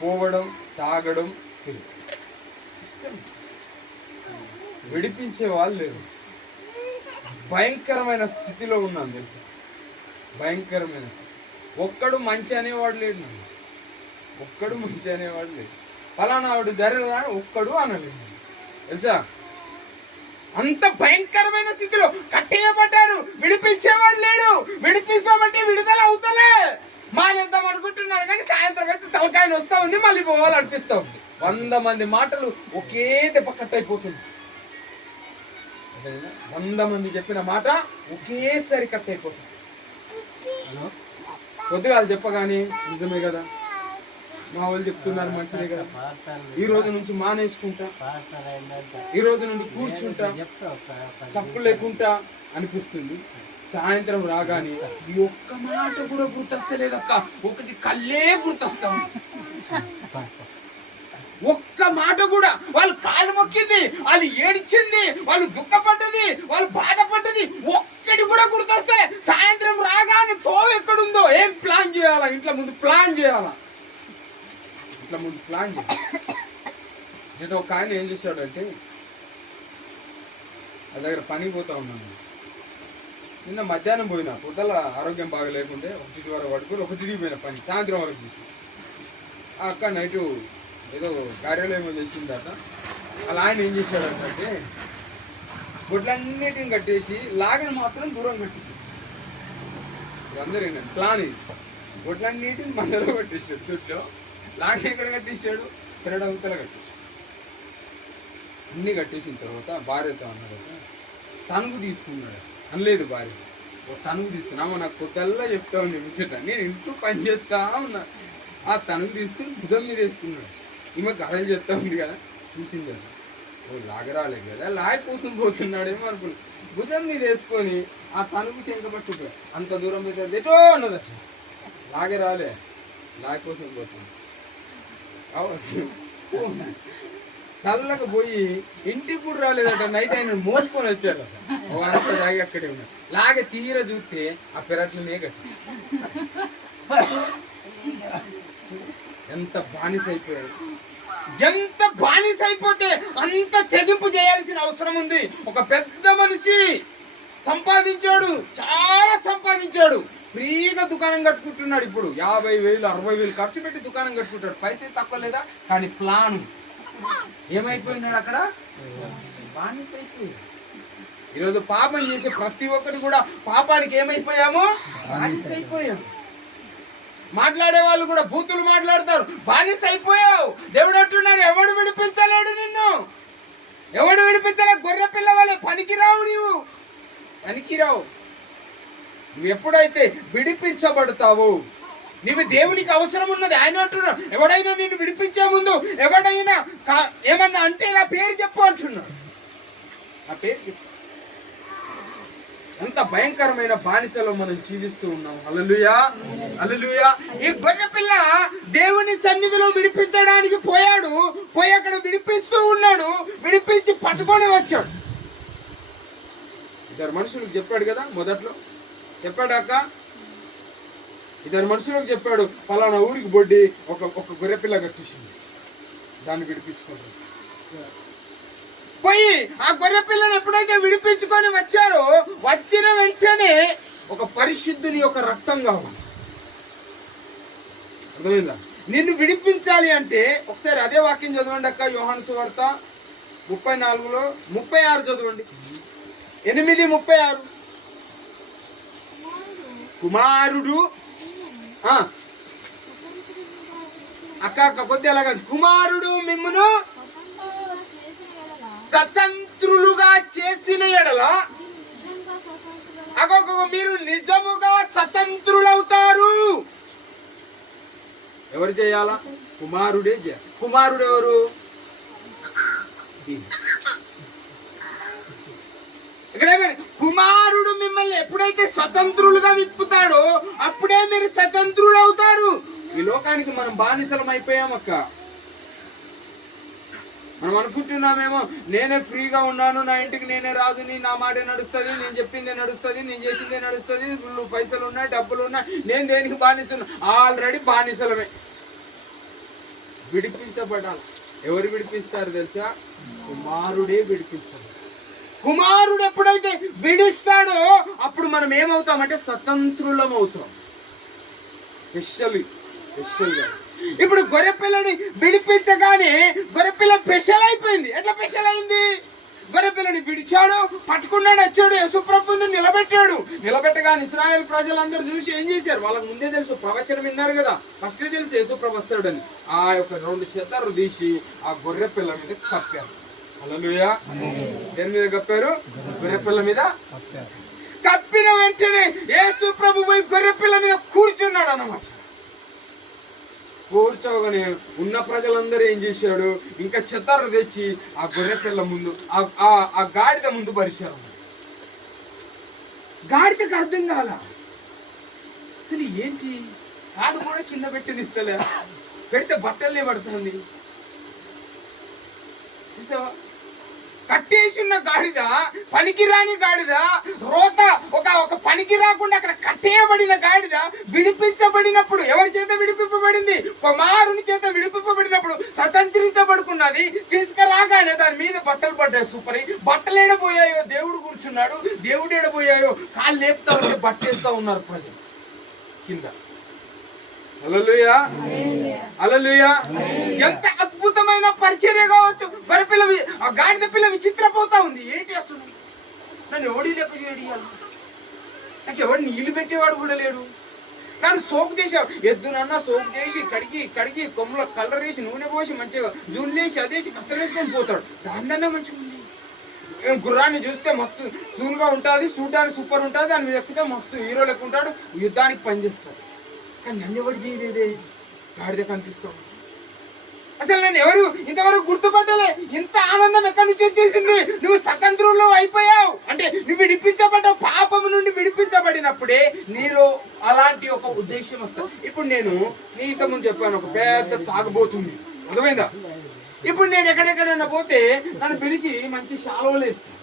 పోవడం, తాగడం సిస్టమ్. విడిపించే వాళ్ళు లేరు. భయంకరమైన స్థితిలో ఉన్నాను తెలుసా, భయంకరమైన స్థితి. ఒక్కడు మంచి అనేవాడు లేడు నన్ను, ఒక్కడు మంచి అనేవాడు లేడు. ఫలానా ఆవిడ జరగరా ఒక్కడు అనలేదు తెలుసా. అంత భయంకరమైన స్థితిలో కట్టేయబడ్డాడు. విడిపించేవాడు లేడు. విడిపిస్తామంటే విడుదల అవుతలే. మానేద్దాం అనుకుంటున్నారు కానీ సాయంత్రం అయితే తలకాయని వస్తా ఉంది, మళ్ళీ పోవాలనిపిస్తూ ఉంది. 100 మంది మాటలు ఒకే దెబ్బ కట్ అయిపోతుంది. 100 మంది చెప్పిన మాట ఒకేసారి కట్ అయిపోతుంది. కొద్దిగా చెప్పగానే నిజమే కదా, మా వాళ్ళు చెప్తున్నారు మంచిదే కదా, ఈ రోజు నుంచి మానేసుకుంటా, ఈ రోజు నుండి కూర్చుంటా, చప్పు లేకుంటా అనిపిస్తుంది. సాయంత్రం రాగానే ఈ ఒక్క మాట కూడా గుర్తొస్తలేదక్క, ఒకటి కళ్ళే గుర్తొస్తాం. ఒక్క మాట కూడా. వాళ్ళు కాలు మొక్కింది, వాళ్ళు ఏడ్చింది, వాళ్ళు దుఃఖపడ్డది, వాళ్ళు బాధపడ్డది ఒక్కటి కూడా గుర్తొస్తే సాయంత్రం రాగానే తోవ ఎక్కడుందో ఏం ప్లాన్ చేయాలా, ఇంట్లో ముందు ప్లాన్ చేయాలా, ఇంట్లో ముందు ప్లాన్ చేయాలి. నేను ఒక ఆయన ఏం చేశాడంటే, నా దగ్గర పనికి పోతా ఉన్నాను. నిన్న మధ్యాహ్నం పోయినా, పొద్దుల ఆరోగ్యం బాగా లేకుంటే 1 వరకు పడుకొని 1 పోయిన పని, సాయంత్రం వరకు చూసి ఆ అక్క నైటు ఏదో కార్యాలయం చేసిందట. అలా ఆయన ఏం చేశాడంటే గొడ్లన్నిటిని కట్టేసి లాగని మాత్రం దూరం కట్టేసాడు. అందరూ ఏంటంటే ప్లాన్ ఇది. గొడ్లన్నిటిని మందలో కట్టేసాడు, చుట్టూ లాగని ఎక్కడ కట్టేసాడు, తిరగడంతలా కట్టేసాడు. అన్నీ కట్టేసిన తర్వాత భార్యతో అన్నాడట, తనుగు తీసుకున్నాడు అనలేదు భార్య. తనుగు తీసుకున్నామో నాకు కొత్తల్లా చెప్తా ఉంది ముచ్చట. నేను ఇంట్లో పని చేస్తా ఉన్నా. ఆ తనుగు తీసుకుని భుజం మీద వేసుకున్నాడు. ఈమె కథలు చెప్తా ఉంది కదా, చూసింది కదా, ఓ లాగరాలేదు కదా, లాగి కోసం పోతున్నాడేమో అనుకున్నా. భుజం మీద వేసుకొని ఆ తనుగు చెంకబట్టుకుపోయి అంత దూరం మీద ఎటో అన్నదట, లాగరాలే, లాగి కోసం పోతుంది. చల్లక పోయి ఇంటికి కూడా రాలేదట. నైట్ ఆయన మోసుకొని వచ్చారట. అంత దాగి అక్కడే ఉన్నాడు. లాగే తీర చూస్తే ఆ పెరట్లనే కట్టి ఎంత బానిస అయిపోయాడు. ఎంత బానిస అయిపోతే అంత తెగింపు చేయాల్సిన అవసరం ఉంది. ఒక పెద్ద మనిషి సంపాదించాడు, చాలా సంపాదించాడు, ఫ్రీగా దుకాణం కట్టుకుంటున్నాడు. ఇప్పుడు 50,000 60,000 ఖర్చు పెట్టి దుకాణం కట్టుకుంటాడు. పైసలు తక్కువ లేదా కానీ ప్లాన్ ఏమైపోయినాడు అక్కడ, బానిస అయిపోయాడు. ఈరోజు పాపం చేసే ప్రతి ఒక్కరు కూడా పాపానికి ఏమైపోయామో, బానిస అయిపోయాము. మాట్లాడే వాళ్ళు కూడా బూతులు మాట్లాడతారు, బానిస అయిపోయావు. దేవుడు అంటున్నాడు, ఎవడు విడిపించలేడు నిన్ను, ఎవడు విడిపించలే. గొర్రె పిల్ల వాళ్ళే పనికిరావు, నీవు పనికిరావు. నువ్వు ఎప్పుడైతే విడిపించబడతావు, నీవు దేవునికి అవసరం ఉన్నది. ఆయన అంటున్నాడు, ఎవడైనా నిన్ను విడిపించే ముందు ఎవడైనా ఏమన్నా అంటే నా పేరు చెప్పు అంటున్నాడు. ఆ పేరు చెప్పు. ఎంత భయంకరమైన బానిసలో మనం జీవిస్తూ ఉన్నాం. హల్లెలూయా, హల్లెలూయా. ఈ గొర్రె పిల్ల దేవుని సన్నిధిలో విడిపించడానికి పోయాడు. పోయి అక్కడ విడిపిస్తూ ఉన్నాడు. విడిపించి పట్టుకొని వచ్చాడు. 2 మనుషులకు చెప్పాడు కదా, మొదట్లో చెప్పాడాక 2 మనుషులకు చెప్పాడు, పలానా ఊరికి బొడ్డి ఒక గొర్రె పిల్ల కట్టేసింది, దాన్ని విడిపించుకుంటాడు. పోయి ఆ గొర్రె పిల్లని ఎప్పుడైతే విడిపించుకొని వచ్చారో, వచ్చిన వెంటనే ఒక పరిశుద్ధుని యొక్క రక్తం కావాలి. అర్థమైందా? నిన్ను విడిపించాలి అంటే ఒకసారి అదే వాక్యం చదవండి అక్క. యోహాను సువార్త 34లో 36 చదవండి. 8:36. కుమారుడు అక్క కొద్ది అలాగా, కుమారుడు మిమ్మును స్వతంత్రులుగా చేసిన ఎడల మీరు నిజముగా స్వతంత్రులవుతారు. ఎవరు చేయాలా? కుమారుడే చేయాలి. కుమారుడు ఎవరు? ఇక్కడ కుమారుడు మిమ్మల్ని ఎప్పుడైతే స్వతంత్రులుగా విప్పుతాడో అప్పుడే మీరు స్వతంత్రులు అవుతారు. ఈ లోకానికి మనం బానిసలం అయిపోయామక్క. మనం అనుకుంటున్నామేమో, నేనే ఫ్రీగా ఉన్నాను, నా ఇంటికి నేనే రాజుని, నా మాటే నడుస్తుంది, నేను చెప్పిందే నడుస్తుంది, నేను చేసిందే నడుస్తుంది, పైసలు ఉన్నాయి, డబ్బులు ఉన్నాయి, నేను దేనికి బానిసను. ఆల్రెడీ బానిసలమే. విడిపించబడాలి. ఎవరు విడిపిస్తారు తెలుసా? కుమారుడే విడిపించాలి. కుమారుడు ఎప్పుడైతే విడిస్తాడో అప్పుడు మనం ఏమవుతామంటే స్వతంత్రులం అవుతాం. స్పెషల్గా ఇప్పుడు గొర్రెపిల్లని విడిపించగానే గొర్రెపిల్ల స్పెషల్ అయిపోయింది. ఎట్లా స్పెషల్ అయింది? గొర్రెపిల్లని విడిచాడు, పట్టుకున్నాడు, వచ్చాడు, యేసుప్రభుని నిలబెట్టగానే ఇశ్రాయేల్ ప్రజలందరూ చూసి ఏం చేశారు? వాళ్ళకి ముందే తెలుసు, ప్రవచనం విన్నారు కదా, ఫస్ట్ తెలుసు యేసుప్రభు వస్తాడని. ఆ యొక్క 2 చెదలు తీసి ఆ గొర్రెపిల్ల మీద కప్పారు. హల్లెలూయా. దేని మీద కప్పారు? గొర్రెపిల్ల మీద కప్పిన వెంటనే యేసుప్రభు పోయి గొర్రెపిల్ల మీద కూర్చున్నాడు అన్నమాట. కూర్చోగానే ఉన్న ప్రజలందరూ ఏం చేశాడు? ఇంకా చెత్తరు తెచ్చి ఆ గొర్రెపిల్ల ముందు ఆ గాడిద ముందు పరిచారు. గాడిదకు అర్థం కాల, అసలు ఏంటి? కాడు కూడా కింద పెట్టి ఇస్తలే, పెడితే బట్టలే పడుతుంది. చూసావా? కట్టేసి ఉన్న గాడిద, పనికిరాని గాడిద, రోత ఒక పనికి రాకుండా అక్కడ కట్టేయబడిన గాడిద విడిపించబడినప్పుడు ఎవరి చేత విడిపింపబడింది? కుమారుని చేత విడిపింపబడినప్పుడు స్వతంత్రించబడుకున్నది. తీసుకురాగానే దాని మీద బట్టలు పడ్డాయి. సూపర్. బట్టలు ఏడబోయాయో? దేవుడు కూర్చున్నాడు. దేవుడు ఏడబోయాయో? కాళ్ళు లేపుతా ఉంటే బట్టేస్తా ఉన్నారు ప్రజలు కింద. హల్లెలూయా, హల్లెలూయా. ఎంత అద్భుతమైన పరిచర్య కావచ్చు. గొర్రెపిల్ల, ఆ గాడిద పిల్ల విచిత్రపోతా ఉంది. ఏంటి అసలు? నన్ను ఎవడి లెక్క చేయడియాలి? నాకు ఎవడు నీళ్లు పెట్టేవాడు కూడా లేడు. నన్ను సోకు చేసావు. ఎద్దునన్నా సోకు చేసి కడిగి కొమ్ముల కలర్ వేసి నూనె పోసి మంచిగా జూన్లేసి అదేసి కచ్చలేసుకొని పోతాడు. దానిదన్నా మంచిగా ఉంది. గుర్రాన్ని చూస్తే మస్తు సూన్గా ఉంటుంది, చూడడానికి సూపర్ ఉంటుంది. దాని మీద ఎక్కితే మస్తు హీరో లెక్క ఉంటాడు, యుద్ధానికి పనిచేస్తాడు. కానీ నన్ను ఎవరు చేయలేదే? గాడిద కనిపిస్తావు. అసలు నన్ను ఎవరు ఇంతవరకు గుర్తుపట్టలే. ఇంత ఆనందం ఎక్కడి నుంచి వచ్చేసింది? నువ్వు స్వతంత్రంలో అయిపోయావు అంటే నువ్వు విడిపించబడ్డావు. పాపము నుండి విడిపించబడినప్పుడే నీలో అలాంటి ఒక ఉద్దేశం వస్తుంది. ఇప్పుడు నేను నీ ఇంతకుముందు చెప్పాను, ఒక పెద్ద తాగుబోతుంది, అర్థమైందా? ఇప్పుడు నేను ఎక్కడెక్కడైనా పోతే నన్ను పిలిచి మంచి శాలువలు వేస్తాను.